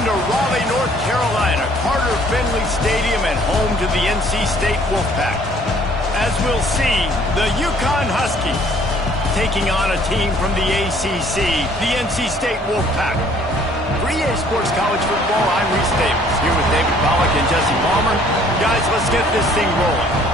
Welcome to Raleigh, North Carolina, Carter Finley Stadium and home to the NC State Wolfpack. As we'll see, the Yukon Huskies taking on a team from the ACC, the NC State Wolfpack. For EA Sports College Football, I'm Reese Davis, here with David Pollack and Jesse Palmer. Guys, let's get this thing rolling.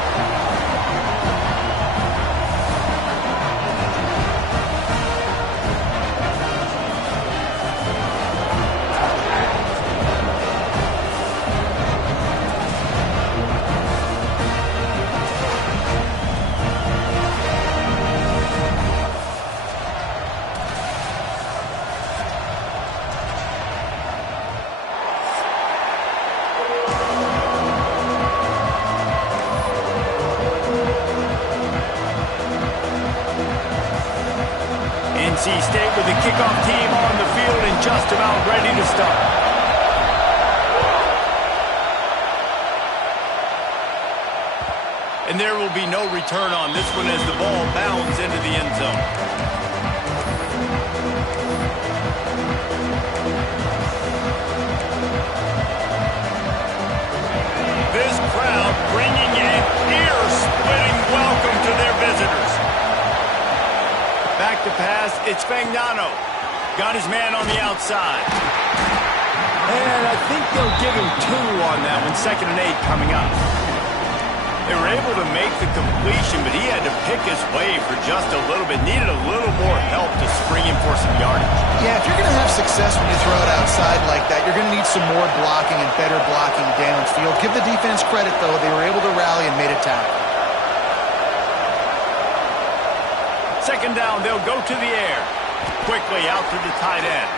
NC State with the kickoff team on the field and just about ready to start. And there will be no return on this one as the ball bounds into the end zone. This crowd bringing an ear-splitting welcome to their visitors. Back to pass, it's Fagnano. Got his man on the outside. And I think they'll give him 2 on that one, 2nd and 8 coming up. They were able to make the completion, but he had to pick his way for just a little bit. Needed a little more help to spring him for some yardage. Yeah, if you're going to have success when you throw it outside like that, you're going to need some more blocking and better blocking downfield. Give the defense credit, though. They were able to rally and made a tackle. 2nd down, they'll go to the air. Quickly out to the tight end.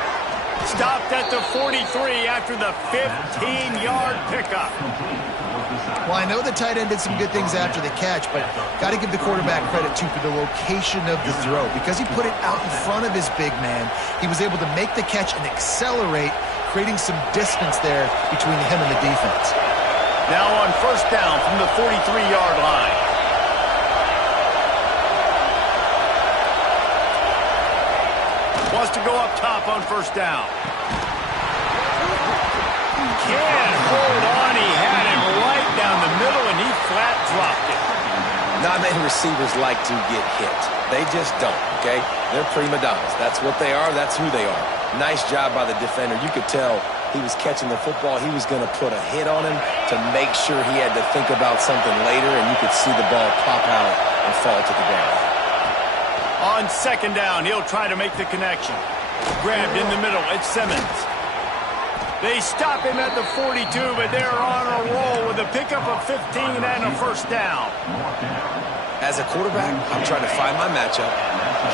Stopped at the 43 after the 15-yard pickup. Well, I know the tight end did some good things after the catch, but got to give the quarterback credit, too, for the location of the throw. Because he put it out in front of his big man, he was able to make the catch and accelerate, creating some distance there between him and the defense. Now on 1st down from the 43-yard line. Wants to go up top on 1st down. Can't hold on. He had him right down the middle, and he flat dropped it. Not many receivers like to get hit. They just don't, okay? They're prima donnas. That's what they are. That's who they are. Nice job by the defender. You could tell he was catching the football. He was going to put a hit on him to make sure he had to think about something later, and you could see the ball pop out and fall to the ground. On 2nd down, he'll try to make the connection. Grabbed in the middle, it's Simmons. They stop him at the 42, but they're on a roll with a pickup of 15 and a 1st down. As a quarterback, I'm trying to find my matchup,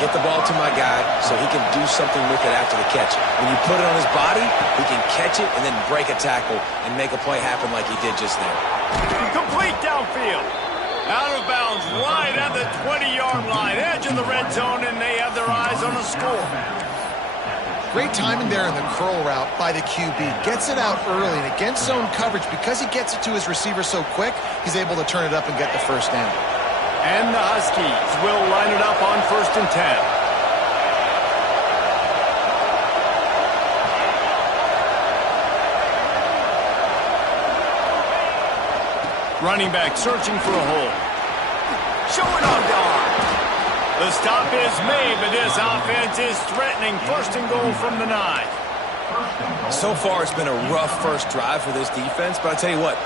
get the ball to my guy so he can do something with it after the catch. When you put it on his body, he can catch it and then break a tackle and make a play happen like he did just there. Complete downfield. Out of bounds, right at the 20-yard line, edge of the red zone, and they have their eyes on the score. Great timing there in the curl route by the QB. Gets it out early, and against zone coverage, because he gets it to his receiver so quick, he's able to turn it up and get the 1st down. And the Huskies will line it up on 1st and 10. Running back searching for a hole. Showing off the arm. The stop is made, but this offense is threatening 1st and goal from the 9. So far, it's been a rough first drive for this defense, but I tell you what,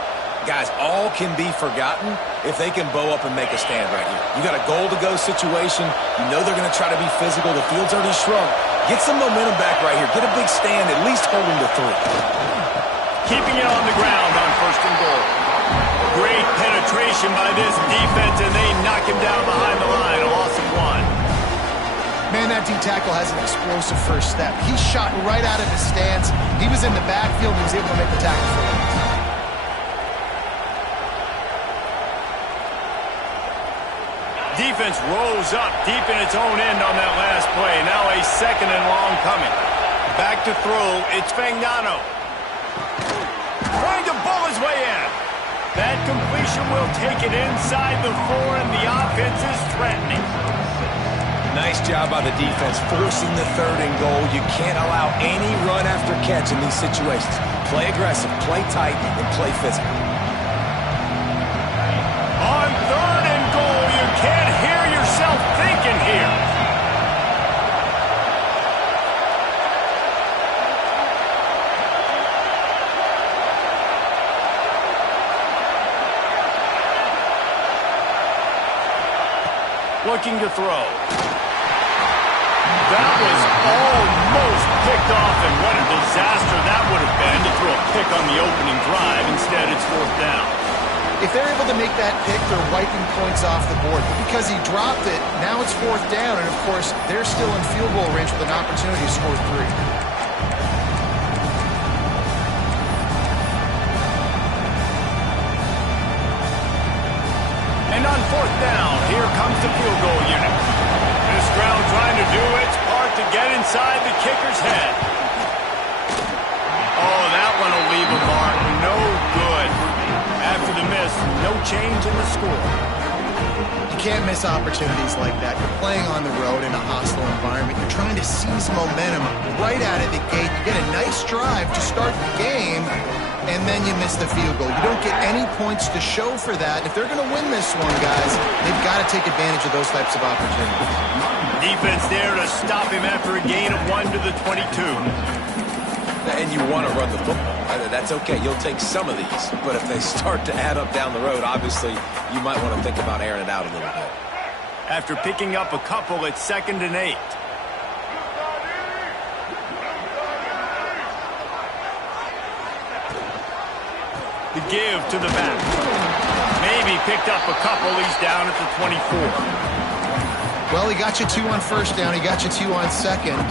guys, all can be forgotten if they can bow up and make a stand right here. You got a goal-to-go situation. You know they're going to try to be physical. The field's already shrunk. Get some momentum back right here. Get a big stand, at least hold them to 3. Keeping it on the ground on 1st and goal. Great penetration by this defense, and they knock him down behind the line. A loss of 1. Man, that D-tackle has an explosive first step. He shot right out of his stance. He was in the backfield. He was able to make the tackle for him. Defense rose up deep in its own end on that last play. Now a 2nd and long coming. Back to throw. It's Fagnano. Trying to bull his way in. That completion will take it inside the 4, and the offense is threatening. Nice job by the defense forcing the 3rd and goal. You can't allow any run after catch in these situations. Play aggressive, play tight, and play physical. On 3rd and goal, you can't hear yourself thinking here. Looking to throw. That was almost picked off, and what a disaster that would have been to throw a pick on the opening drive. Instead, it's 4th down. If they're able to make that pick, they're wiping points off the board. But because he dropped it, now it's 4th down, and of course, they're still in field goal range with an opportunity to score 3. And on 4th down, here comes the field goal unit. This ground trying to do its part to get inside the kicker's head. Oh, that one will leave a mark. No good. After the miss, no change in the score. You can't miss opportunities like that. You're playing on the road in a hostile environment. You're trying to seize momentum right out of the gate. You get a nice drive to start the game, and then you miss the field goal. You don't get any points to show for that. If they're going to win this one, guys, they've got to take advantage of those types of opportunities. Defense there to stop him after a gain of 1 to the 22. And you want to run the football. That's okay. You'll take some of these. But if they start to add up down the road, obviously, you might want to think about airing it out a little bit. After picking up a couple, it's 2nd and 8. The give to the back. Maybe picked up a couple. He's down at the 24. Well, he got you 2 on 1st down. He got you 2 on 2nd.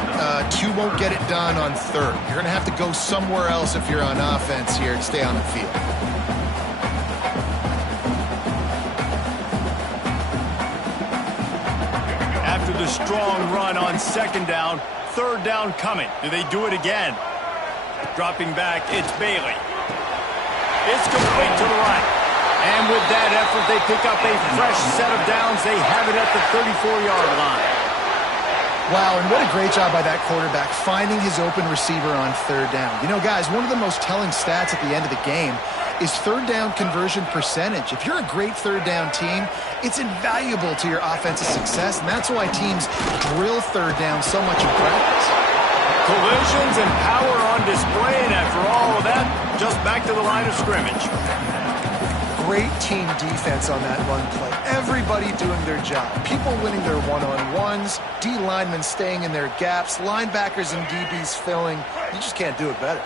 2 won't get it done on 3rd. You're going to have to go somewhere else if you're on offense here to stay on the field. After the strong run on 2nd down, 3rd down coming. Do they do it again? Dropping back, it's Bailey. It's complete to the right. And with that effort, they pick up a fresh set of downs. They have it at the 34-yard line. Wow, and what a great job by that quarterback finding his open receiver on 3rd down. You know, guys, one of the most telling stats at the end of the game is 3rd down conversion percentage. If you're a great 3rd down team, it's invaluable to your offensive success, and that's why teams drill 3rd down so much in practice. Collisions and power on display, and after all of that, just back to the line of scrimmage. Great team defense on that run play. Everybody doing their job. People winning their one-on-ones, D linemen staying in their gaps, linebackers and DBs filling. You just can't do it better.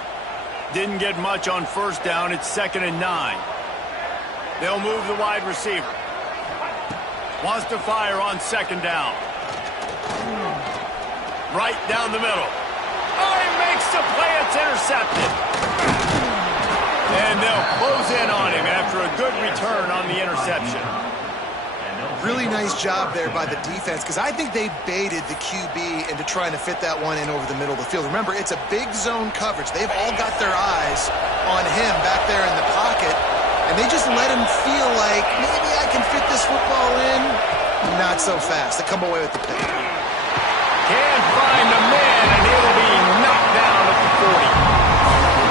Didn't get much on 1st down. It's 2nd and 9. They'll move the wide receiver. Wants to fire on 2nd down. Right down the middle. Oh, he makes the play. It's intercepted. And they'll close in on him after a good return on the interception. Really nice job there by the defense, because I think they baited the QB into trying to fit that one in over the middle of the field. Remember, it's a big zone coverage. They've all got their eyes on him back there in the pocket, and they just let him feel like, maybe I can fit this football in. Not so fast. They come away with the pick. Can't find a man, and he'll be knocked down at the 40.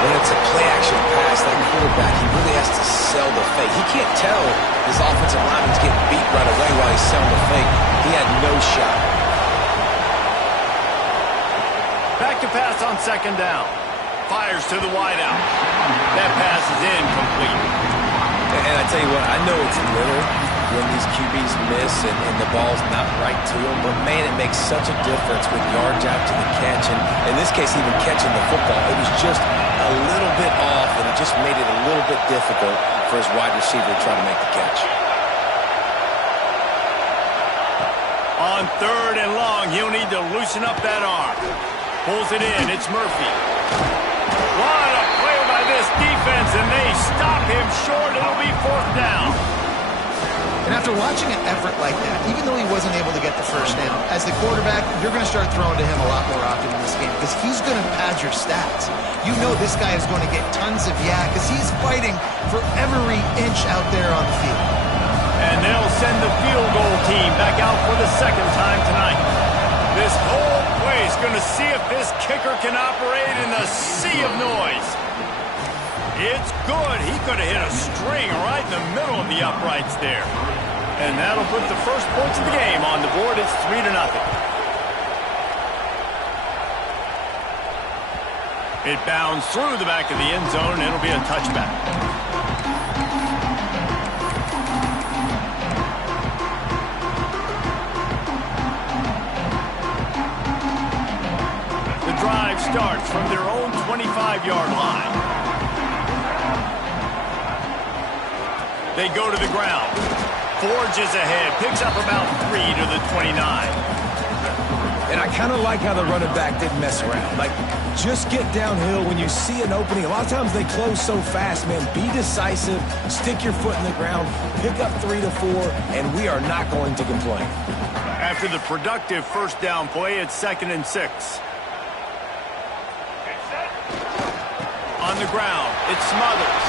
When it's a play-action pass, that quarterback, he really has to sell the fake. He can't tell his offensive lineman's getting beat right away while he's selling the fake. He had no shot. Back to pass on 2nd down. Fires to the wideout. That pass is incomplete. And I tell you what, I know it's little when these QBs miss and the ball's not right to them, but man, it makes such a difference with yards after the catch. And in this case, even catching the football, it was just a little bit off, and it just made it a little bit difficult for his wide receiver to try to make the catch. On 3rd and long, he'll need to loosen up that arm. Pulls it in. It's Murphy. What a play by this defense, and they stop him short. It'll be 4th down. And after watching an effort like that, even though he wasn't able to get the 1st down, as the quarterback, you're going to start throwing to him a lot more often in this game, because he's going to pad your stats. You know this guy is going to get tons of yak, because he's fighting for every inch out there on the field. And they'll send the field goal team back out for the 2nd time tonight. This whole play is going to see if this kicker can operate in the sea of noise. It's good. He could have hit a string right in the middle of the uprights there. And that'll put the first points of the game on the board. It's 3-0. It bounds through the back of the end zone, and it'll be a touchback. Drive starts from their own 25-yard line. They go to the ground. Forges ahead. Picks up about 3 to the 29. And I kind of like how the running back didn't mess around. Like, just get downhill when you see an opening. A lot of times they close so fast, man. Be decisive. Stick your foot in the ground. Pick up 3 to 4, and we are not going to complain. After the productive first down play, it's 2nd and 6. On the ground, it Smothers.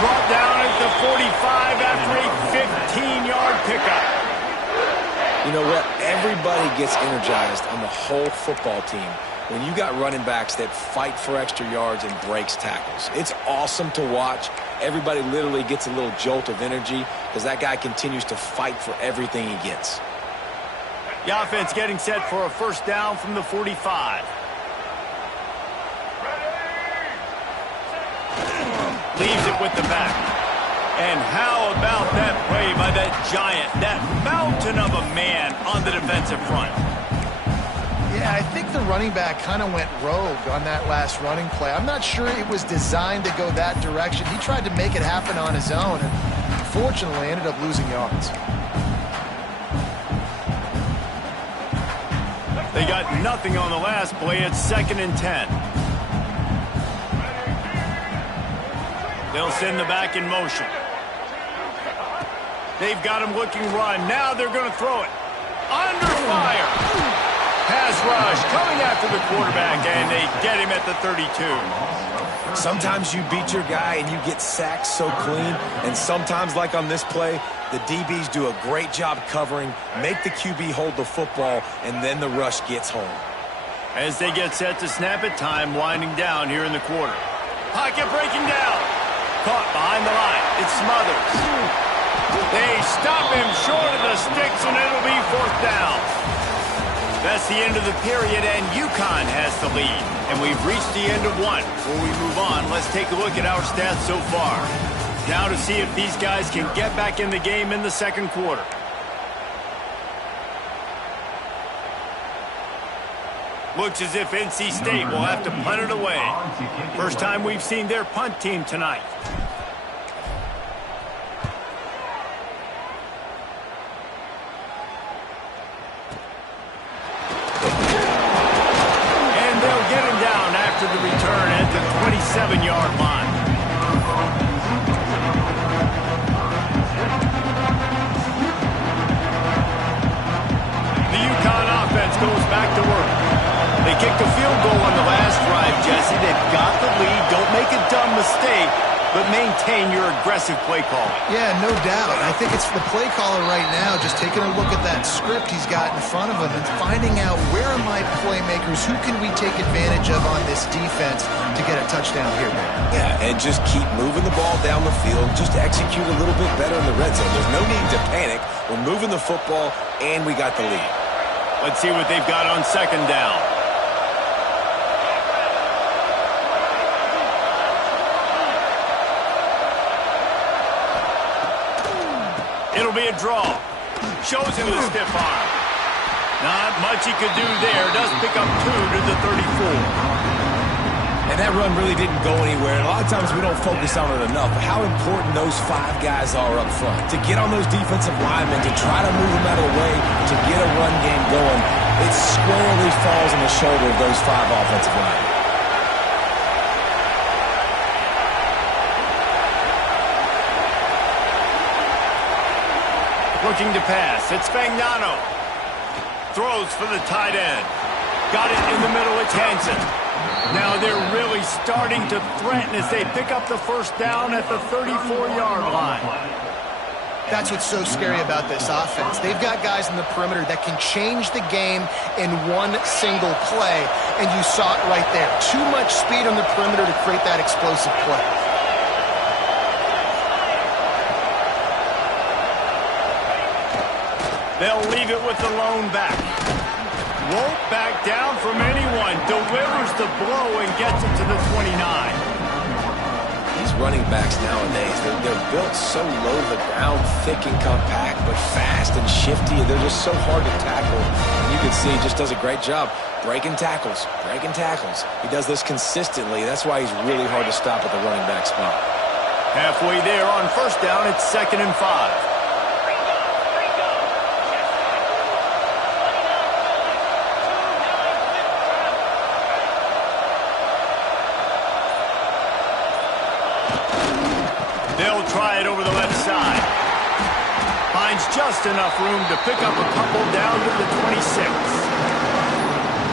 Brought down at the 45 after a 15-yard pickup. You know what? Everybody gets energized on the whole football team when you got running backs that fight for extra yards and breaks tackles. It's awesome to watch. Everybody literally gets a little jolt of energy because that guy continues to fight for everything he gets. The offense getting set for a first down from the 45. Leaves it with the back. And how about that play by that giant, that mountain of a man on the defensive front? Yeah, I think the running back kind of went rogue on that last running play. I'm not sure it was designed to go that direction. He tried to make it happen on his own, and unfortunately ended up losing yards. They got nothing on the last play. It's 2nd and 10. They'll send the back in motion. They've got him looking run. Now they're going to throw it. Under fire. Pass rush coming after the quarterback, and they get him at the 32. Sometimes you beat your guy and you get sacked so clean, and sometimes, like on this play, the DBs do a great job covering, make the QB hold the football, and then the rush gets home. As they get set to snap it, time winding down here in the quarter. Pocket breaking down. Caught behind the line. It's Smothers. They stop him short of the sticks, and it'll be 4th down. That's the end of the period, and UConn has the lead. And we've reached the end of one. Before we move on, let's take a look at our stats so far. Now to see if these guys can get back in the game in the second quarter. Looks as if NC State will have to punt it away. First time we've seen their punt team tonight. And they'll get him down after the return at the 27-yard line. The UConn offense goes back to work. They kicked a field goal on the last drive, Jesse. They've got the lead. Don't make a dumb mistake, but maintain your aggressive play calling. Yeah, no doubt. I think it's the play caller right now just taking a look at that script he's got in front of him and finding out where are my playmakers, who can we take advantage of on this defense to get a touchdown here, man. Yeah, and just keep moving the ball down the field. Just execute a little bit better in the red zone. There's no need to panic. We're moving the football, and we got the lead. Let's see what they've got on second down. It'll be a draw. Shows him the stiff arm. Not much he could do there. Does pick up 2 to the 34. And that run really didn't go anywhere. And a lot of times we don't focus on it enough. But how important those 5 guys are up front. To get on those defensive linemen, to try to move them out of the way, to get a run game going, it squarely falls on the shoulder of those 5 offensive linemen. Looking to pass. It's Fagnano. Throws for the tight end. Got it in the middle. It's Hansen. Now they're really starting to threaten as they pick up the first down at the 34-yard line. That's what's so scary about this offense. They've got guys in the perimeter that can change the game in one single play, and you saw it right there. Too much speed on the perimeter to create that explosive play. They'll leave it with the lone back. Won't back down from anyone. Delivers the blow and gets it to the 29. These running backs nowadays, they're built so low to the ground, thick and compact, but fast and shifty. They're just so hard to tackle. And you can see he just does a great job breaking tackles, breaking tackles. He does this consistently. That's why he's really hard to stop at the running back spot. Halfway there on first down, it's 2nd and 5. They'll try it over the left side. Finds just enough room to pick up a couple down to the 26.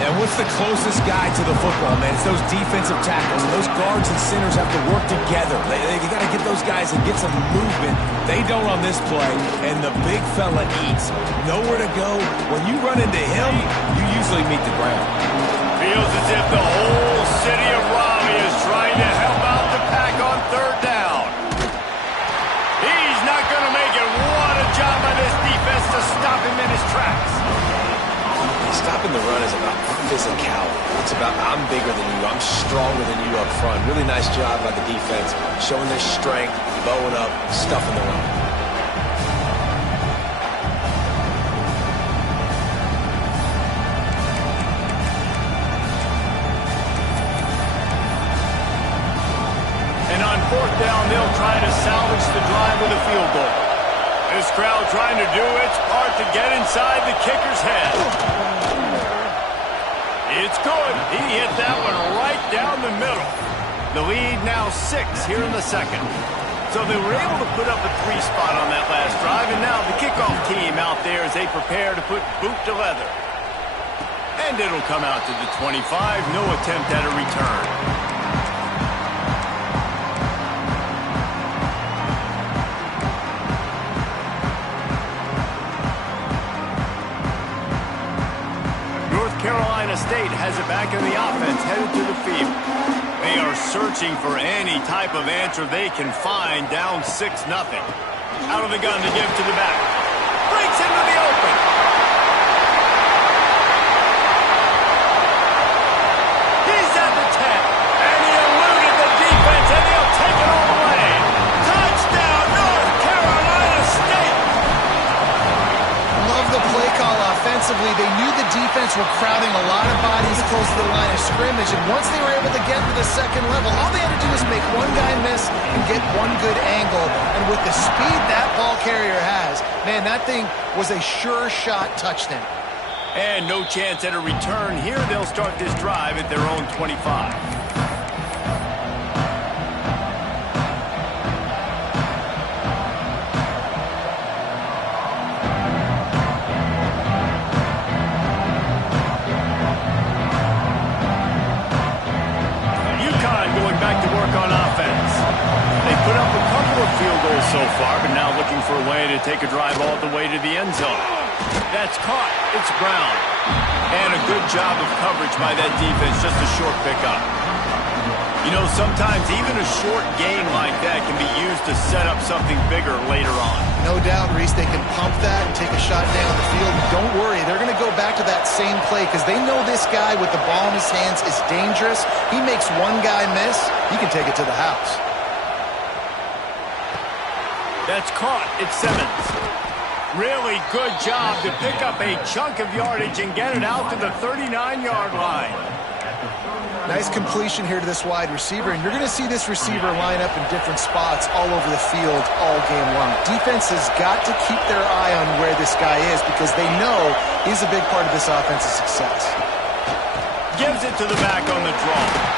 And what's the closest guy to the football, man? It's those defensive tackles. Those guards and centers have to work together. You got to get those guys and get some movement. They don't on this play, and the big fella eats. Nowhere to go. When you run into him, you usually meet the ground. Feels as if the whole city of Raleigh is trying to help out the Pack on 3rd down. He's not going to make it. What a job by this defense to stop him in his tracks. Stopping the run is about physicality. It's about I'm bigger than you, I'm stronger than you up front. Really nice job by the defense, showing their strength, bowing up, stuffing the run. And on 4th down, they'll try to salvage the drive with a field goal. This crowd trying to do its part to get inside the kicker's head. It's good. He hit that one right down the middle. The lead now 6 here in the 2nd. So they were able to put up a 3 spot on that last drive, and now the kickoff team out there as they prepare to put boot to leather. And it'll come out to the 25. No attempt at a return. Carolina State has it back in the offense, headed to the field. They are searching for any type of answer they can find, down 6-0. Out of the gun to give to the back. Breaks into the open. He's at the 10, and he eluded the defense, and he'll take it all the way. Touchdown, North Carolina State. Love the play call offensively. They knew the defense were crowding a lot of bodies close to the line of scrimmage, and once they were able to get to the 2nd level, all they had to do was make one guy miss and get one good angle. And with the speed that ball carrier has, man, that thing was a sure shot touchdown. And no chance at a return here. They'll start this drive at their own 25. Field goals so far, but now looking for a way to take a drive all the way to the end zone. That's caught. It's Brown. And a good job of coverage by that defense, just a short pickup. You know, sometimes even a short gain like that can be used to set up something bigger later on. No doubt, Reese, they can pump that and take a shot down the field. And don't worry, they're going to go back to that same play because they know this guy with the ball in his hands is dangerous. He makes one guy miss, he can take it to the house. That's caught. It's Simmons. Really good job to pick up a chunk of yardage and get it out to the 39-yard line. Nice completion here to this wide receiver, and you're going to see this receiver line up in different spots all over the field all game long. Defense has got to keep their eye on where this guy is because they know he's a big part of this offense's success. Gives it to the back on the draw.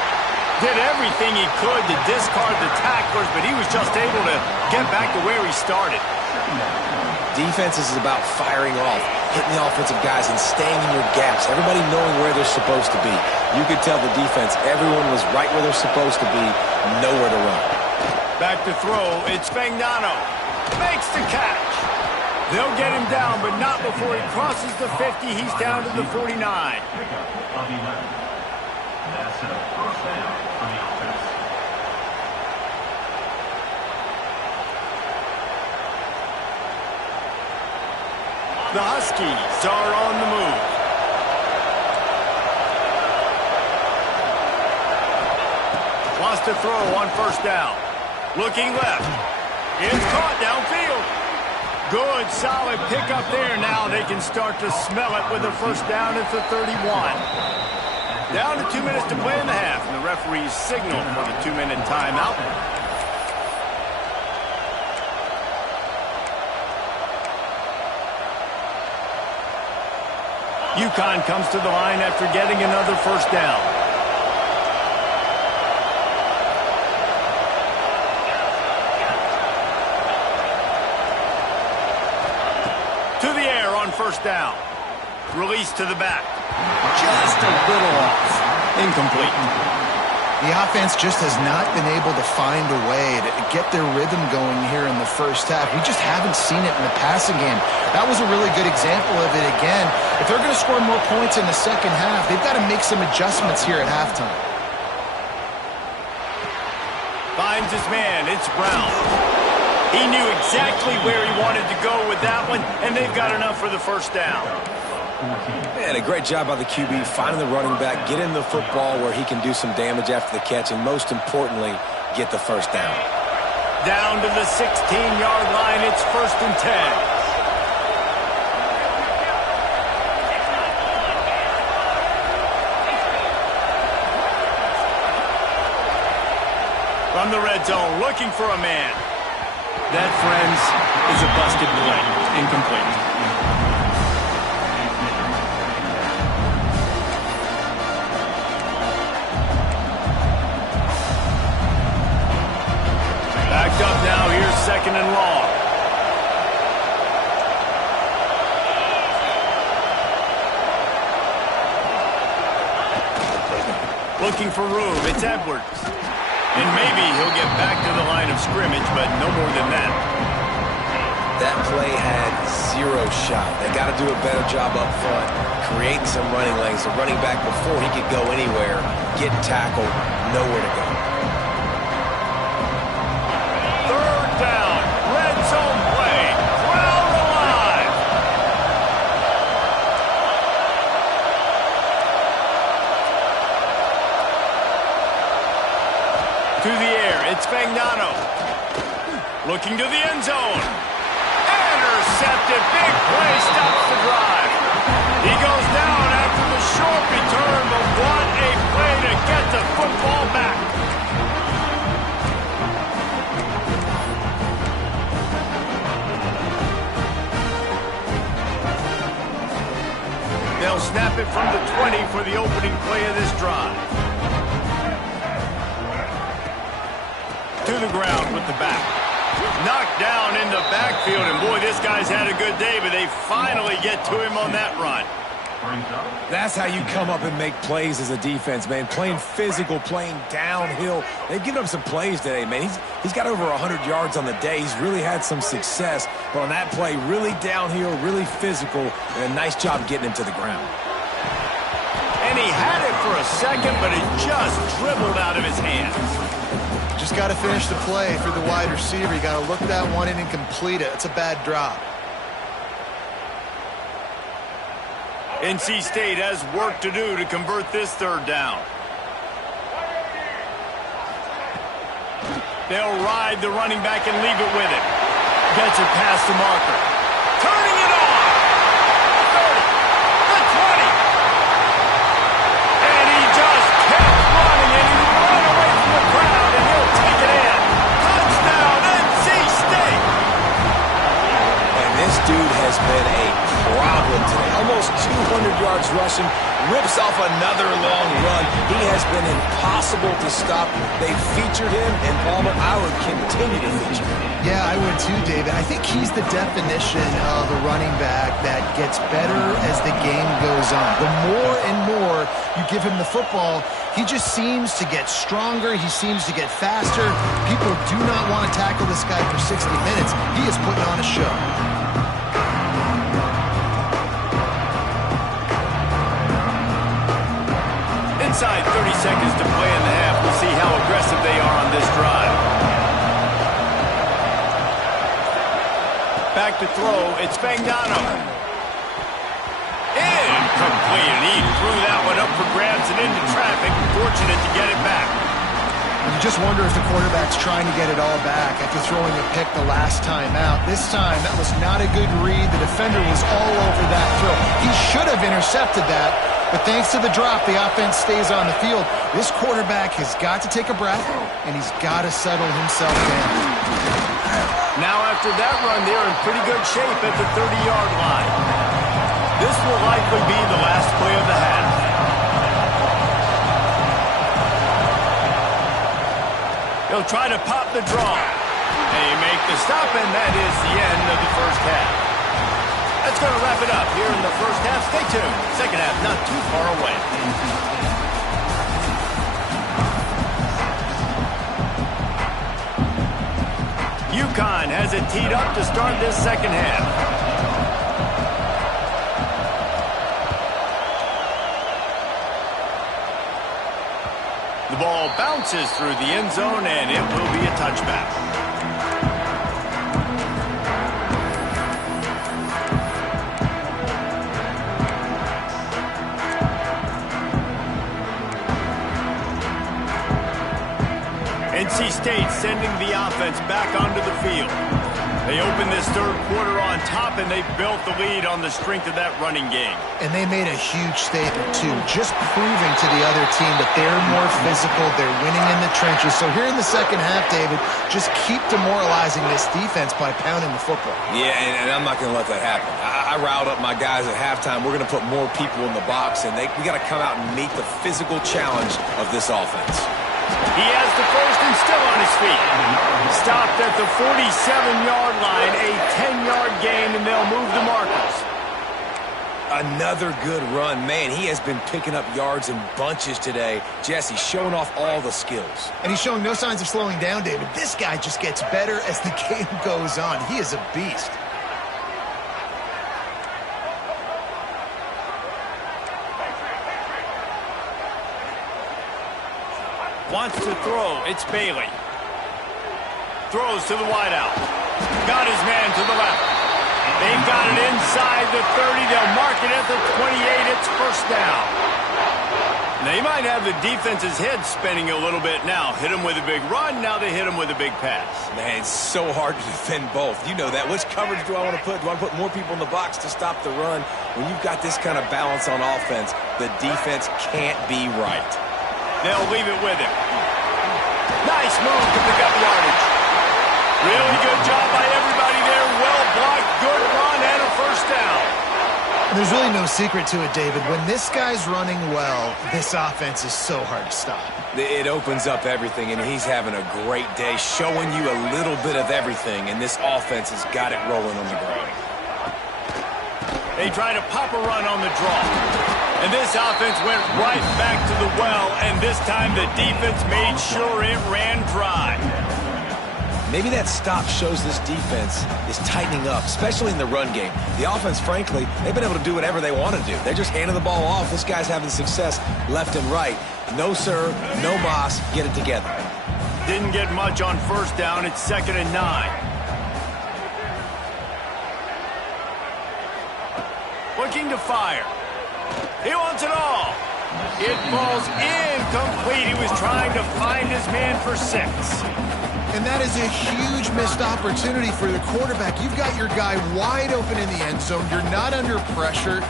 Did everything he could to discard the tacklers, but he was just able to get back to where he started. Defense is about firing off, hitting the offensive guys, and staying in your gaps. Everybody knowing where they're supposed to be. You could tell the defense, everyone was right where they're supposed to be, nowhere to run. Back to throw, it's Fagnano. Makes the catch. They'll get him down, but not before he crosses the 50. He's down to the 49. That's a first down for the offense. The Huskies are on the move. Wants to throw on first down. Looking left. It's caught downfield. Good, solid pickup there. Now they can start to smell it with a first down at the 31. Down to 2 minutes to play in the half, and the referees signal for the 2-minute timeout. UConn comes to the line after getting another first down. To the air on first down. Release to the back. Just a little off. Incomplete. The offense just has not been able to find a way to get their rhythm going here in the first half. We just haven't seen it in the passing game. That was a really good example of it again. If they're going to score more points in the second half, they've got to make some adjustments here at halftime. Finds his man. It's Brown. He knew exactly where he wanted to go with that one, and they've got enough for the first down. Man, a great job by the QB finding the running back, getting the football where he can do some damage after the catch, and most importantly, get the first down. Down to the 16-yard line. It's 1st and 10. From the red zone, looking for a man. That, friends, is a busted play. Incomplete. Backed up now. Here's 2nd and long. Looking for room. It's Edwards. And maybe he'll get back to the line of scrimmage, but no more than that. That play had zero shot. They got to do a better job up front, creating some running lanes. The running back, before he could go anywhere, getting tackled, nowhere to go. 3rd down, red zone play, crowd alive. To the air, it's Fagnano. Looking to the end zone. Intercepted, big play, stops the drive. He goes down after the short return, but what a play to get the football back. They'll snap it from the 20 for the opening play of this drive. To the ground with the back. Knocked down in the backfield, and boy, this guy's had a good day, but they finally get to him on that run. That's how you come up and make plays as a defense, man. Playing physical, playing downhill. They've given up some plays today, man. He's got over 100 yards on the day. He's really had some success. But on that play, really downhill, really physical, and a nice job getting him to the ground. And he had it for a second, but it just dribbled out of his hands. Just got to finish the play for the wide receiver. You got to look that one in and complete it. It's a bad drop. NC State has work to do to convert this 3rd down. They'll ride the running back and leave it with him. Gets it past the marker. Turning it on. 30, the 20. And he just kept running, and he ran away from the crowd, and he'll take it in. Touchdown, NC State. And this dude has been a problem today. Almost 200 yards rushing, rips off another long run. He has been impossible to stop. They featured him, and Palmer, I would continue to feature him. Yeah, I would too, David. I think he's the definition of a running back that gets better as the game goes on. The more and more you give him the football, he just seems to get stronger. He seems to get faster. People do not want to tackle this guy for 60 minutes. He is putting on a show. seconds to play in the half. We'll see how aggressive they are on this drive. Back to throw. It's Fagnano. Incomplete. He threw that one up for grabs and into traffic. Fortunate to get it back. You just wonder if the quarterback's trying to get it all back after throwing a pick the last time out. This time, that was not a good read. The defender was all over that throw. He should have intercepted that, but thanks to the drop, the offense stays on the field. This quarterback has got to take a breath, and he's got to settle himself down. Now after that run, they're in pretty good shape at the 30-yard line. This will likely be the last play of the half. He'll try to pop the draw. They make the stop, and that is the end of the first half. That's going to wrap it up here in the first half. Stay tuned. Second half not too far away. UConn has it teed up to start this second half. The ball bounces through the end zone, and it will be a touchback. NC State sending the offense back onto the field. They open this third quarter on top, and they built the lead on the strength of that running game. And they made a huge statement, too, just proving to the other team that they're more physical, they're winning in the trenches. So here in the second half, David, just keep demoralizing this defense by pounding the football. Yeah, and I'm not going to let that happen. I riled up my guys at halftime. We're going to put more people in the box, and we got to come out and meet the physical challenge of this offense. He has the first and still on his feet. Stopped at the 47-yard line, a 10-yard gain, and they'll move the markers. Another good run. Man, he has been picking up yards in bunches today. Jesse showing off all the skills. And he's showing no signs of slowing down, David. This guy just gets better as the game goes on. He is a beast. Wants to throw. It's Bailey. Throws to the wideout. Got his man to the left. They've got it inside the 30. They'll mark it at the 28. It's first down. They might have the defense's head spinning a little bit now. Hit him with a big run. Now they hit him with a big pass. Man, it's so hard to defend both. You know that. Which coverage do I want to put? Do I put more people in the box to stop the run? When you've got this kind of balance on offense, the defense can't be right. They'll leave it with him. Nice move to pick up yardage. Really good job by everybody there. Well blocked, good run, and a first down. And there's really no secret to it, David. When this guy's running well, this offense is so hard to stop. It opens up everything, and he's having a great day, showing you a little bit of everything, and this offense has got it rolling on the ground. They try to pop a run on the draw. And this offense went right back to the well, and this time the defense made sure it ran dry. Maybe that stop shows this defense is tightening up, especially in the run game. The offense, frankly, they've been able to do whatever they want to do. They're just handing the ball off. This guy's having success left and right. No, sir, no boss, get it together. Didn't get much on first down. It's 2nd and 9. Looking to fire. He wants it all. It falls incomplete. He was trying to find his man for 6. And that is a huge missed opportunity for the quarterback. You've got your guy wide open in the end zone. You're not under pressure.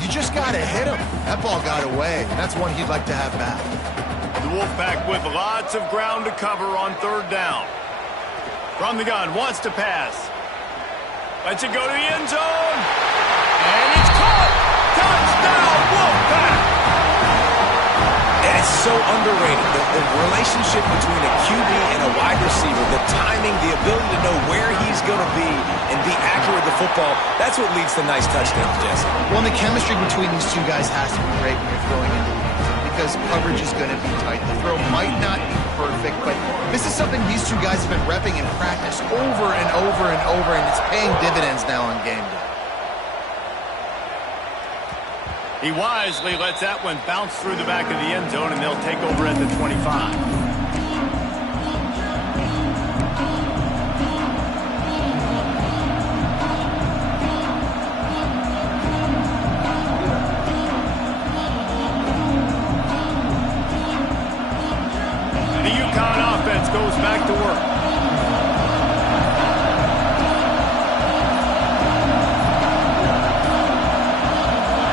You just got to hit him. That ball got away. That's one he'd like to have back. The Wolfpack with lots of ground to cover on 3rd down. From the gun, wants to pass. Lets it go to the end zone. And it's caught. Touchdown, Wolfpack! And it's so underrated. The relationship between a QB and a wide receiver, the timing, the ability to know where he's going to be and be accurate with the football, that's what leads to nice touchdowns, Jesse. Well, the chemistry between these two guys has to be great when you're throwing into the end zone because coverage is going to be tight. The throw might not be perfect, but this is something these two guys have been repping in practice over and over and over, and it's paying dividends now on game day. He wisely lets that one bounce through the back of the end zone, and they'll take over at the 25. Goes back to work.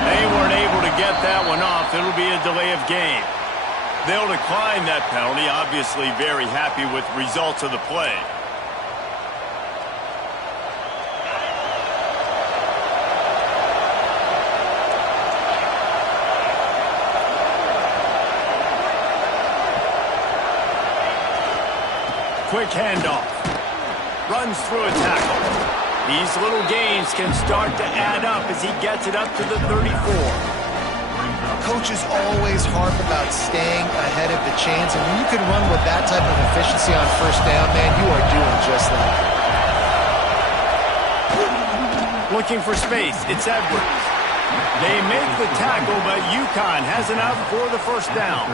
They weren't able to get that one off. It'll be a delay of game. They'll decline that penalty, obviously very happy with the results of the play. Quick handoff. Runs through a tackle. These little gains can start to add up as he gets it up to the 34. Coaches always harp about staying ahead of the chains, and when you can run with that type of efficiency on first down, man, you are doing just that. Looking for space. It's Edwards. They make the tackle, but UConn has enough for the first down.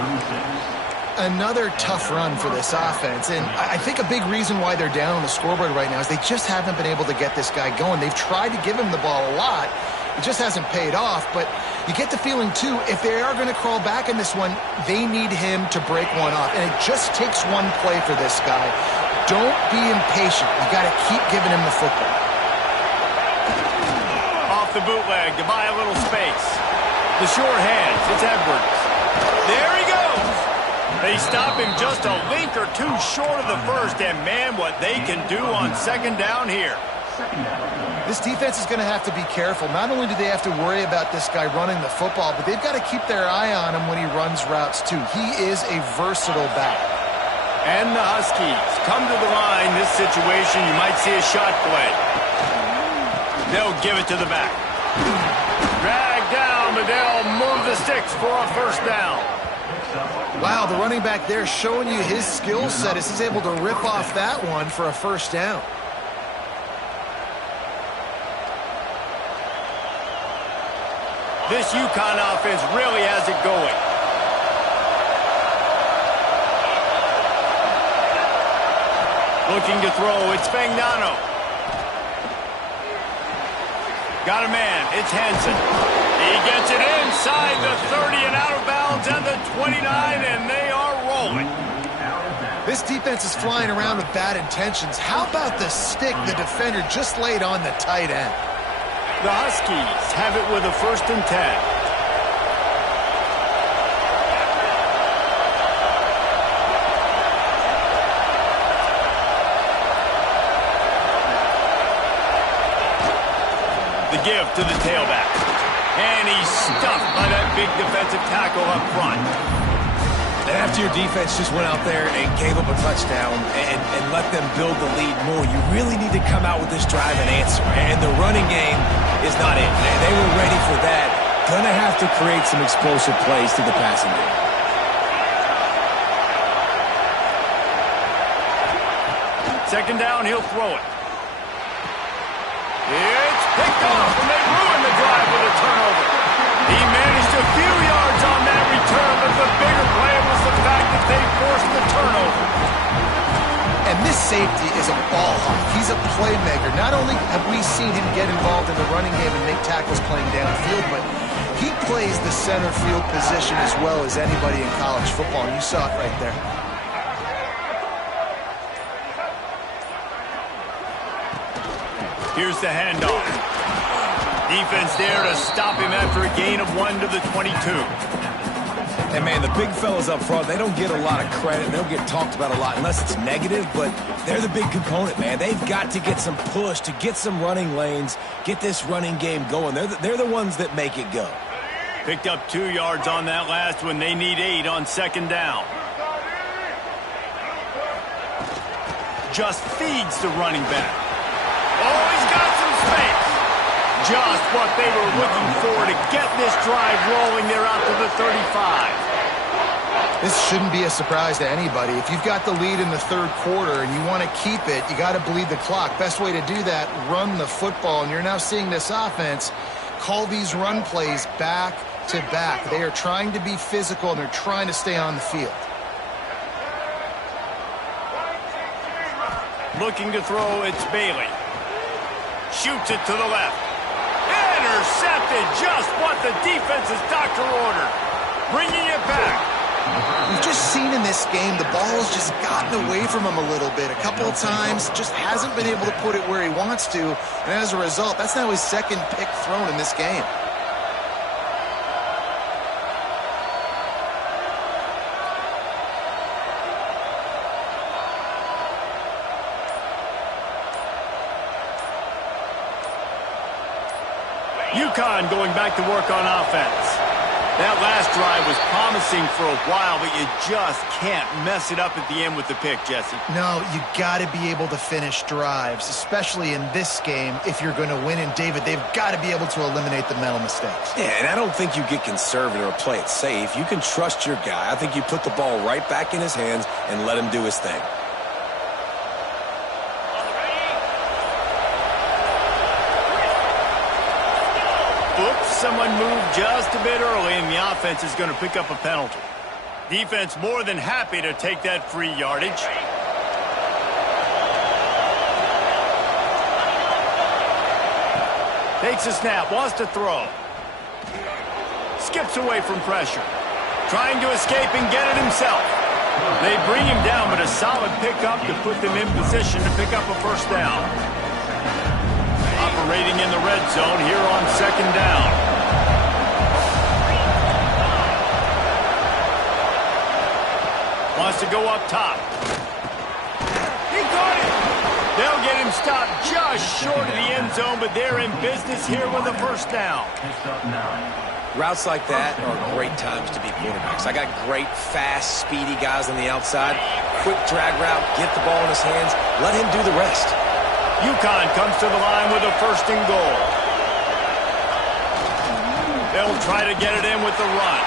Another tough run for this offense, and I think a big reason why they're down on the scoreboard right now is they just haven't been able to get this guy going. They've tried to give him the ball a lot. It just hasn't paid off, but you get the feeling, too, if they are going to crawl back in this one, they need him to break one off, and it just takes one play for this guy. Don't be impatient. You got to keep giving him the football. Off the bootleg to buy a little space. The short hands. It's Edwards. There he goes. They stop him just a link or two short of the first, and man, what they can do on second down here. This defense is going to have to be careful. Not only do they have to worry about this guy running the football, but they've got to keep their eye on him when he runs routes, too. He is a versatile back. And the Huskies come to the line. This situation, you might see a shot play. They'll give it to the back. Drag down, but they'll move the sticks for a first down. Wow, the running back there showing you his skill set as he's able to rip off that one for a first down. This UConn offense really has it going. Looking to throw, it's Fagnano. Got a man, it's Hansen. He gets it inside the 30 and out of bounds at the 29, and they are rolling. This defense is flying around with bad intentions. How about the stick the defender just laid on the tight end? The Huskies have it with a 1st and 10. The give to the tailback. And he's stuffed by that big defensive tackle up front. And after your defense just went out there and gave up a touchdown and let them build the lead more, you really need to come out with this drive and answer. And the running game is not it. They were ready for that. Gonna have to create some explosive plays to the passing game. Second down, he'll throw it. It's picked off, and they ruin the drive with a turnover. He managed a few yards on that return, but the bigger play was the fact that they forced the turnover. And this safety is a ball hawk. He's a playmaker. Not only have we seen him get involved in the running game and make tackles playing downfield, but he plays the center field position as well as anybody in college football, and you saw it right there. Here's the handoff. Defense there to stop him after a gain of 1 to the 22. And, man, the big fellas up front, they don't get a lot of credit. They don't get talked about a lot unless it's negative, but they're the big component, man. They've got to get some push to get some running lanes, get this running game going. They're the ones that make it go. Picked up 2 yards on that last one. They need 8 on second down. Just feeds the running back. Oh, he's got some space. Just what they were looking for to get this drive rolling there out to the 35. This shouldn't be a surprise to anybody. If you've got the lead in the third quarter and you want to keep it, you got to bleed the clock. Best way to do that, run the football. And you're now seeing this offense call these run plays back back to back. They are trying to be physical, and they're trying to stay on the field. Looking to throw, it's Bailey. Shoots it to the left. Intercepted, just what the defense's doctor ordered. Bringing it back. We've just seen in this game the ball's just gotten away from him a little bit. A couple of times, just hasn't been able to put it where he wants to. And as a result, that's now his second pick thrown in this game. UConn going back to work on offense. That last drive was promising for a while, but you just can't mess it up at the end with the pick, Jesse. No, you got to be able to finish drives, especially in this game if you're going to win. And, David, they've got to be able to eliminate the mental mistakes. Yeah, and I don't think you get conservative or play it safe. You can trust your guy. I think you put the ball right back in his hands and let him do his thing. Oops, someone moved just a bit early, and the offense is going to pick up a penalty. Defense more than happy to take that free yardage. Takes a snap, wants to throw. Skips away from pressure. Trying to escape and get it himself. They bring him down, but a solid pickup to put them in position to pick up a first down. Operating in the red zone here on second down. Wants to go up top. He caught it. They'll get him stopped just short of the end zone, but they're in business here with a first down. Routes like that are great times to be quarterbacks. I got great, fast, speedy guys on the outside. Quick drag route, get the ball in his hands, let him do the rest. UConn comes to the line with a first and goal. They'll try to get it in with the run.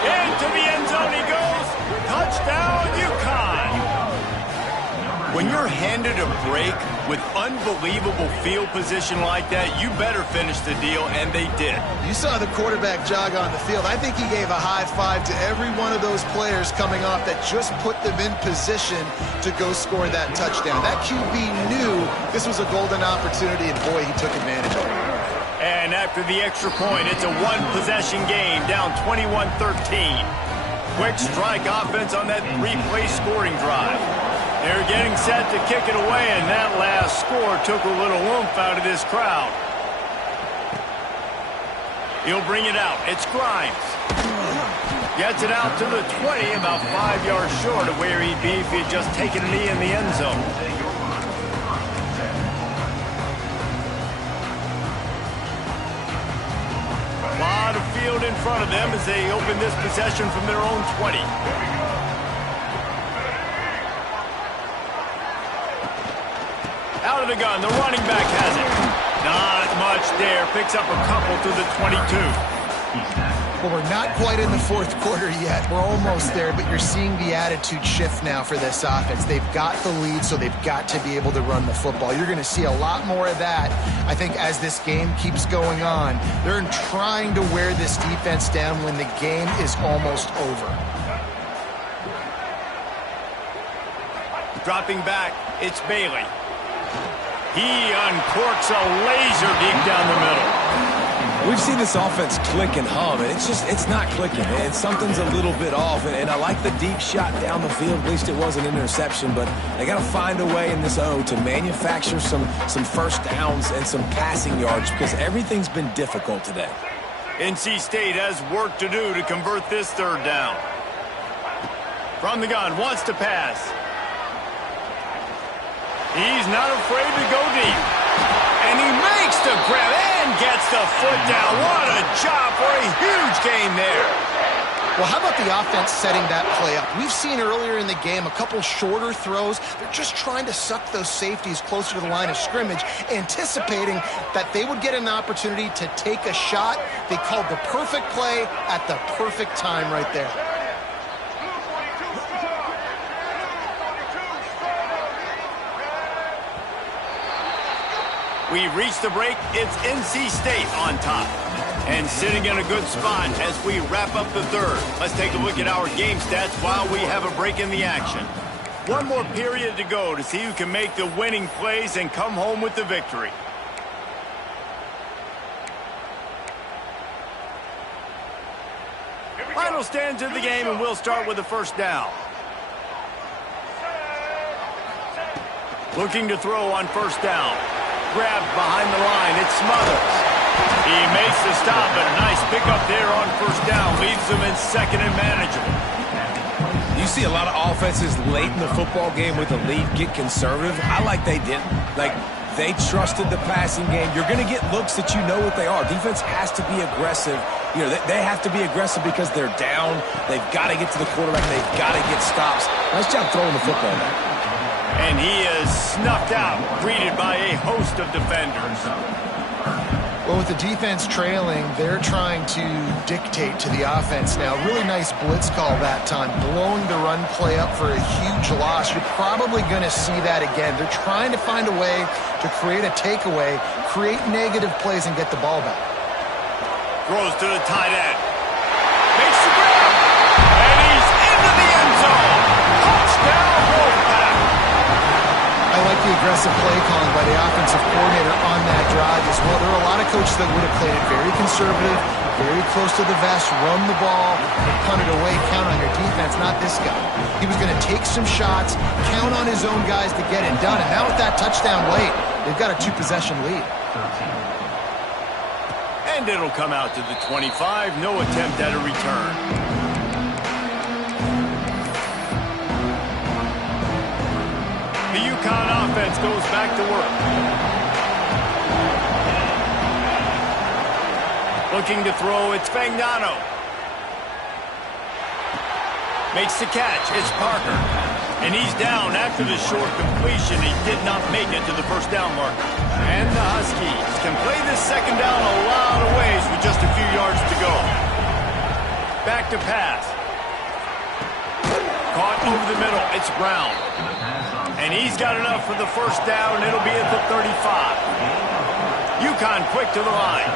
Into the end zone he goes. Touchdown, UConn. When you're handed a break with unbelievable field position like that, you better finish the deal, and they did. You saw the quarterback jog on the field. I think he gave a high five to every one of those players coming off that just put them in position to go score that touchdown. That QB knew this was a golden opportunity, and boy, he took advantage of it. And after the extra point, it's a one-possession game, down 21-13. Quick strike offense on that three-play scoring drive. They're getting set to kick it away, and that last score took a little oomph out of this crowd. He'll bring it out. It's Grimes. Gets it out to the 20, about 5 yards short of where he'd be if he had just taken a knee in the end zone. A lot of field in front of them as they open this possession from their own 20. Out of the gun, the running back has it. Not much there. Picks up a couple to the 22. Well, we're not quite in the fourth quarter yet. We're almost there, but you're seeing the attitude shift now for this offense. They've got the lead, so they've got to be able to run the football. You're going to see a lot more of that, I think, as this game keeps going on. They're trying to wear this defense down when the game is almost over. Dropping back, it's Bailey. He uncorks a laser deep down the middle. We've seen this offense click and hum, and it's not clicking, and something's a little bit off. And I like the deep shot down the field. At least it was an interception, but they got to find a way in this O to manufacture some first downs and some passing yards because everything's been difficult today. NC State has work to do to convert this third down. From the gun, wants to pass. He's not afraid to go deep. And he makes the grab and gets the foot down. What a job for a huge gain there. Well, how about the offense setting that play up? We've seen earlier in the game a couple shorter throws. They're just trying to suck those safeties closer to the line of scrimmage, anticipating that they would get an opportunity to take a shot. They called the perfect play at the perfect time right there. We reach the break. It's NC State on top. And sitting in a good spot as we wrap up the third. Let's take a look at our game stats while we have a break in the action. One more period to go to see who can make the winning plays and come home with the victory. Final stands of the game, and we'll start with the first down. Looking to throw on first down. Grabbed behind the line. It's Smothers. He makes the stop, but a nice pickup there on first down. Leaves them in second and manageable. You see a lot of offenses late in the football game with a lead get conservative. I like they didn't. Like, they trusted the passing game. You're going to get looks that you know what they are. Defense has to be aggressive. You know, they have to be aggressive because they're down. They've got to get to the quarterback. They've got to get stops. Nice job throwing the football back. And he is snuffed out, greeted by a host of defenders. Well, with the defense trailing, they're trying to dictate to the offense now. Really nice blitz call that time, blowing the run play up for a huge loss. You're probably going to see that again. They're trying to find a way to create a takeaway, create negative plays, and get the ball back. Throws to the tight end. Makes the grab. And he's into the end zone. Touchdown, Wolfpack. I like the aggressive play calling by the offensive coordinator on that drive as well. There are a lot of coaches that would have played it very conservative, very close to the vest, run the ball, and punt it away, count on your defense. Not this guy. He was going to take some shots, count on his own guys to get it done. And now with that touchdown late, they've got a 2-possession lead. And it'll come out to the 25. No attempt at a return. The UConn offense goes back to work. Looking to throw, it's Fagnano. Makes the catch, it's Parker. And he's down after the short completion. He did not make it to the first down marker. And the Huskies can play this second down a lot of ways with just a few yards to go. Back to pass. Caught over the middle, it's Brown. And he's got enough for the first down. It'll be at the 35. UConn quick to the line.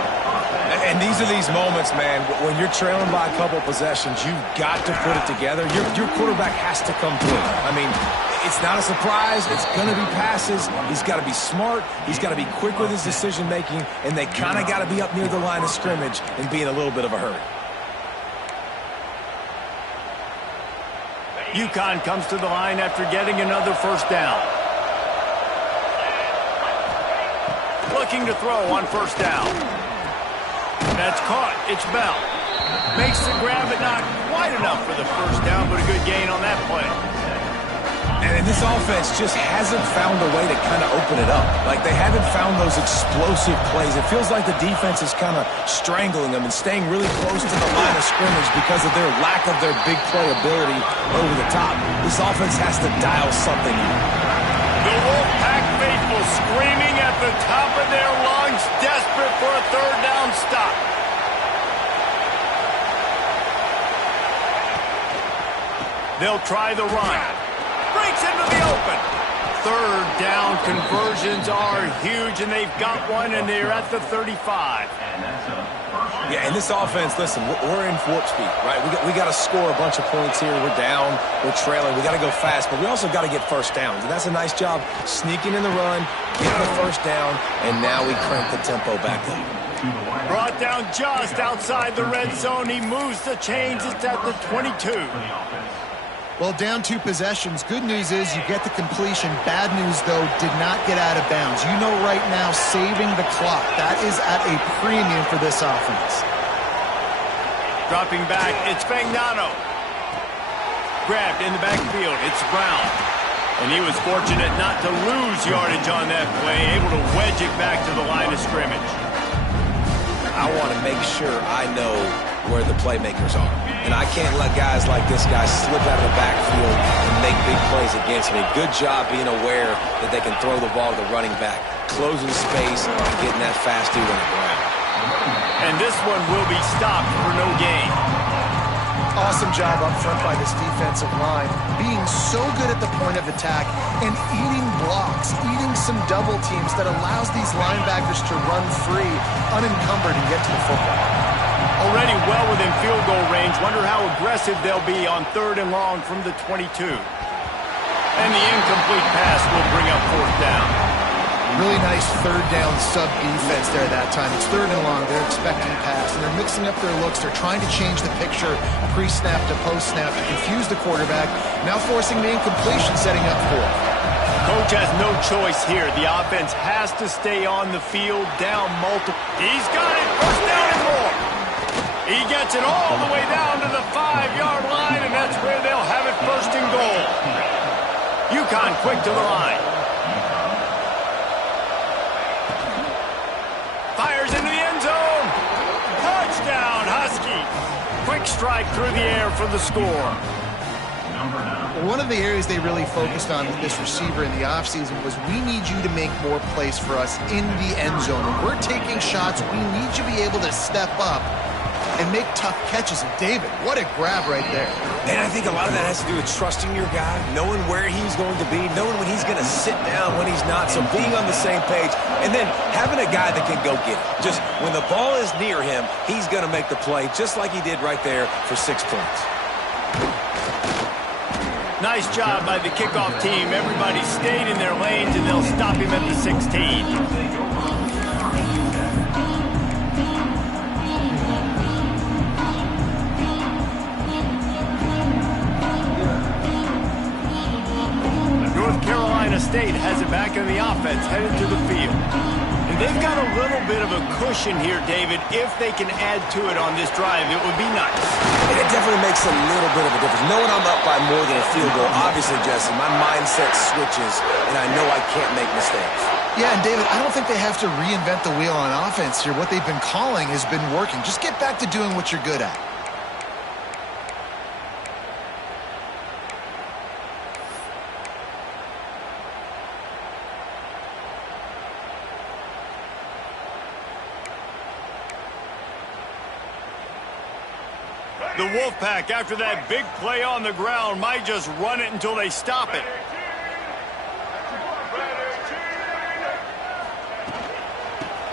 And these are these moments, man, when you're trailing by a couple possessions, you've got to put it together. Your quarterback has to come through. I mean, it's not a surprise. It's going to be passes. He's got to be smart. He's got to be quick with his decision-making, and they kind of got to be up near the line of scrimmage and be in a little bit of a hurry. UConn comes to the line after getting another first down. Looking to throw on first down. That's caught. It's Bell. Makes the grab, but not quite enough for the first down, but a good gain on that play. And this offense just hasn't found a way to kind of open it up. Like, they haven't found those explosive plays. It feels like the defense is kind of strangling them and staying really close to the line of scrimmage because of their lack of their big play ability over the top. This offense has to dial something in. The Wolfpack faithful screaming at the top of their lungs, desperate for a third down stop. They'll try the run. Breaks into the open. Third down conversions are huge, and they've got one, and they're at the 35. Yeah, and this offense, listen, we're in warp speed, right? We got to score a bunch of points here. We're down. We're trailing. We got to go fast, but we also got to get first downs, and that's a nice job sneaking in the run, getting the first down, and now we crank the tempo back up. Brought down just outside the red zone. He moves the chains. It's at the 22. Well, down 2 possessions. Good news is you get the completion. Bad news, though, did not get out of bounds. You know right now, saving the clock. That is at a premium for this offense. Dropping back, it's Fagnano. Grabbed in the backfield, it's Brown. And he was fortunate not to lose yardage on that play, able to wedge it back to the line of scrimmage. I want to make sure I know where the playmakers are. And I can't let guys like this guy slip out of the backfield and make big plays against me. Good job being aware that they can throw the ball to the running back, closing space, and getting that fast dude on the ground. And this one will be stopped for no gain. Awesome job up front by this defensive line, being so good at the point of attack and eating blocks, eating some double teams that allows these linebackers to run free, unencumbered, and get to the football. Already well within field goal range. Wonder how aggressive they'll be on 3rd and long from the 22. And the incomplete pass will bring up 4th down. Really nice 3rd down sub-defense there that time. It's 3rd and long. They're expecting a pass, and they're mixing up their looks. They're trying to change the picture pre-snap to post-snap to confuse the quarterback, now forcing the incompletion, setting up 4th. Coach has no choice here. The offense has to stay on the field, down multiple. He's got it. 1st down and more. He gets it all the way down to the 5-yard line, and that's where they'll have it 1st and goal. UConn quick to the line. Fires into the end zone. Touchdown, Huskies. Quick strike through the air for the score. One of the areas they really focused on with this receiver in the offseason was, we need you to make more plays for us in the end zone. When we're taking shots, we need you to be able to step up and make tough catches. And David, what a grab right there. And I think a lot of that has to do with trusting your guy, knowing where he's going to be, knowing when he's going to sit down, when he's not, so being on the same page, and then having a guy that can go get it. Just when the ball is near him, he's going to make the play, just like he did right there for 6 points. Nice job by the kickoff team. Everybody stayed in their lanes, and they'll stop him at the 16. Carolina State has it back in the offense, headed to the field. And they've got a little bit of a cushion here, David. If they can add to it on this drive, it would be nice. And it definitely makes a little bit of a difference. Knowing I'm up by more than a field goal, obviously, Jesse, my mindset switches, and I know I can't make mistakes. Yeah, and David, I don't think they have to reinvent the wheel on offense here. What they've been calling has been working. Just get back to doing what you're good at. The Wolfpack, after that big play on the ground, might just run it until they stop it.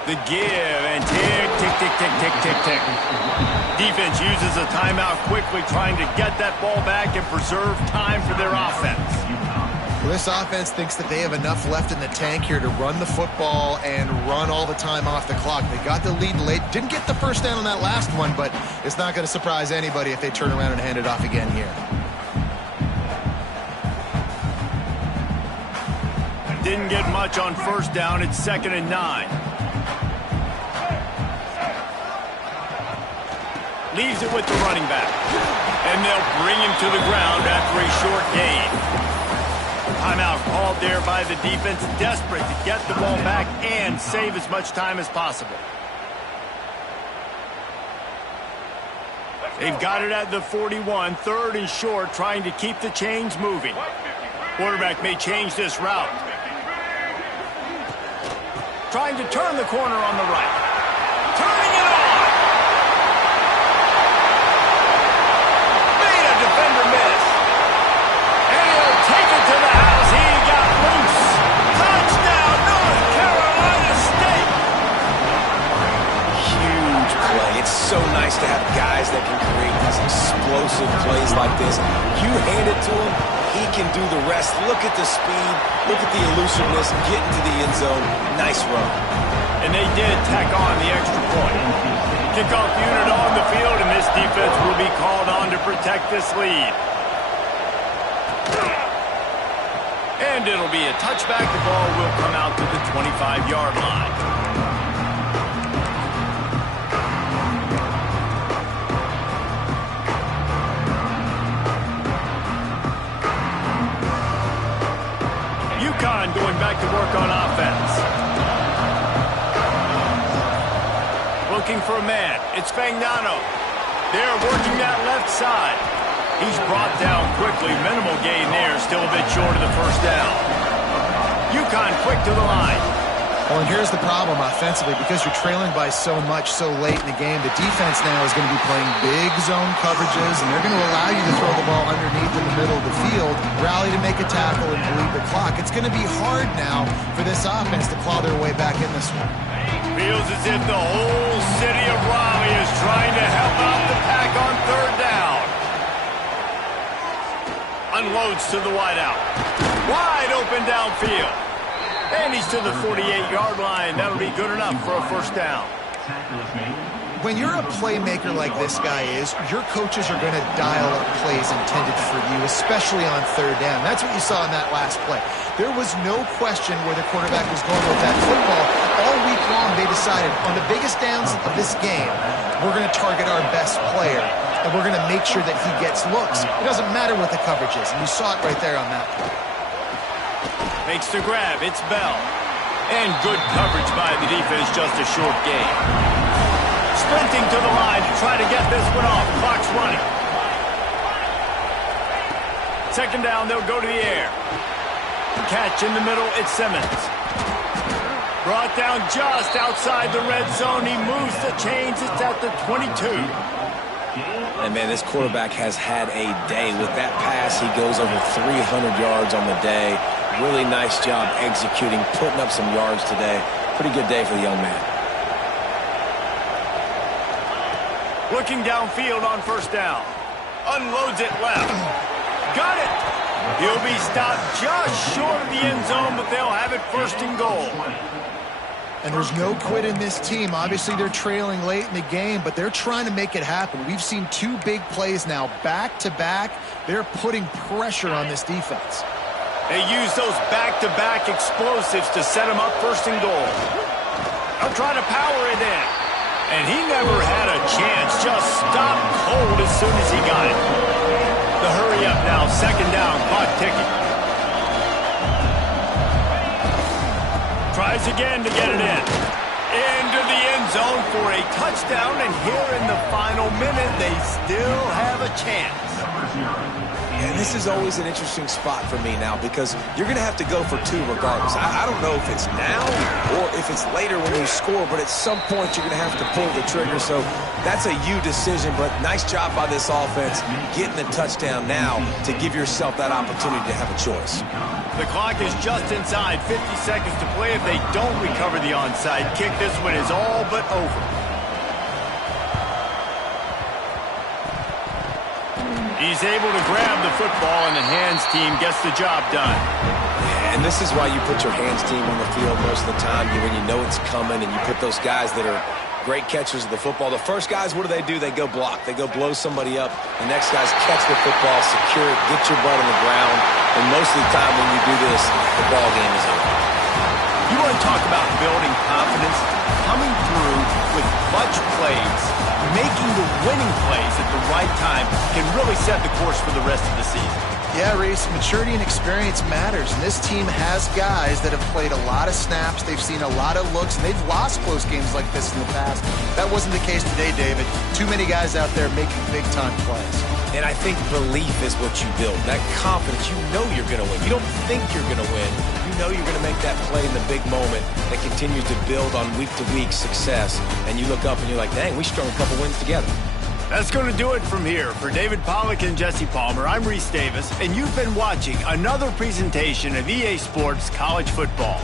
The give, and tick, tick, tick, tick, tick, tick, tick. Defense uses a timeout quickly, trying to get that ball back and preserve time for their offense. Well, this offense thinks that they have enough left in the tank here to run the football and run all the time off the clock. They got the lead late. Didn't get the 1st down on that last one, but it's not going to surprise anybody if they turn around and hand it off again here. Didn't get much on 1st down. It's 2nd and 9. Leaves it with the running back. And they'll bring him to the ground after a short gain. Timeout called there by the defense, desperate to get the ball back and save as much time as possible. They've got it at the 41, 3rd and short, trying to keep the chains moving. Quarterback may change this route. Trying to turn the corner on the right. Turning it on! Made a defender miss. And he'll take it to the house. He got loose. Touchdown, North Carolina State. Huge play. It's so nice to have guys that can create these explosive plays like this. You hand it to him, he can do the rest. Look at the speed. Look at the elusiveness. Get into the end zone. Nice run. And they did tack on the extra point. Kickoff unit on the field, and this defense will be called on to protect this lead. And it'll be a touchback. The ball will come out to the 25-yard line. UConn going back to work on offense. Looking for a man. It's Fagnano. They're working that left side. He's brought down quickly. Minimal gain there. Still a bit short of the 1st down. UConn quick to the line. Well, and here's the problem offensively. Because you're trailing by so much so late in the game, the defense now is going to be playing big zone coverages, and they're going to allow you to throw the ball underneath in the middle of the field, rally to make a tackle, and bleed the clock. It's going to be hard now for this offense to claw their way back in this one. Feels as if the whole city of Raleigh is trying to help unloads to the wideout. Wide open downfield. And he's to the 48-yard line. That'll be good enough for a first down. When you're a playmaker like this guy is, your coaches are going to dial up plays intended for you, especially on third down. That's what you saw in that last play. There was no question where the quarterback was going with that football. All week long, they decided on the biggest downs of this game, we're going to target our best player, and we're going to make sure that he gets looks. It doesn't matter what the coverage is, and you saw it right there on that play. Makes the grab. It's Bell. And good coverage by the defense, just a short gain. Sprinting to the line to try to get this one off. Clock's running. Second down, they'll go to the air. Catch in the middle, it's Simmons. Brought down just outside the red zone. He moves the chains. It's at the 22. And, man, this quarterback has had a day. With that pass, he goes over 300 yards on the day. Really nice job executing, putting up some yards today. Pretty good day for the young man. Looking downfield on first down. Unloads it left. Got it. He'll be stopped just short of the end zone, but they'll have it first and goal. And there's no quit in this team. Obviously, they're trailing late in the game, but they're trying to make it happen. We've seen two big plays now, back-to-back. They're putting pressure on this defense. They use those back-to-back explosives to set them up first and goal. They'll try to power it in. And he never had a chance. Just stopped cold as soon as he got it. The hurry up now. Second down. Clock ticking. Tries again to get it in. Into the end zone for a touchdown. And here in the final minute, they still have a chance. And this is always an interesting spot for me now because you're going to have to go for two regardless. I don't know if it's now or if it's later when you score, but at some point you're going to have to pull the trigger. So that's a you decision, but nice job by this offense getting the touchdown now to give yourself that opportunity to have a choice. The clock is just inside 50 seconds to play. If they don't recover the onside kick, this one is all but over. He's able to grab the football, and the hands team gets the job done. And this is why you put your hands team on the field most of the time when you know it's coming, and you put those guys that are great catchers of the football. The first guys, what do? They go block. They go blow somebody up. The next guys catch the football, secure it, get your butt on the ground. And most of the time when you do this, the ball game is over. You want to talk about building confidence? Coming through with clutch plays, making the winning plays at the right time can really set the course for the rest of the season. Yeah, Reese, maturity and experience matters, and this team has guys that have played a lot of snaps, they've seen a lot of looks, and they've lost close games like this in the past. That wasn't the case today, David. Too many guys out there making big-time plays. And I think belief is what you build, that confidence. You know you're going to win. You don't think you're going to win. You know you're going to make that play in the big moment that continues to build on week-to-week success, and you look up and you're like, dang, we strung a couple wins together. That's going to do it from here. For David Pollack and Jesse Palmer, I'm Reese Davis, and you've been watching another presentation of EA Sports College Football.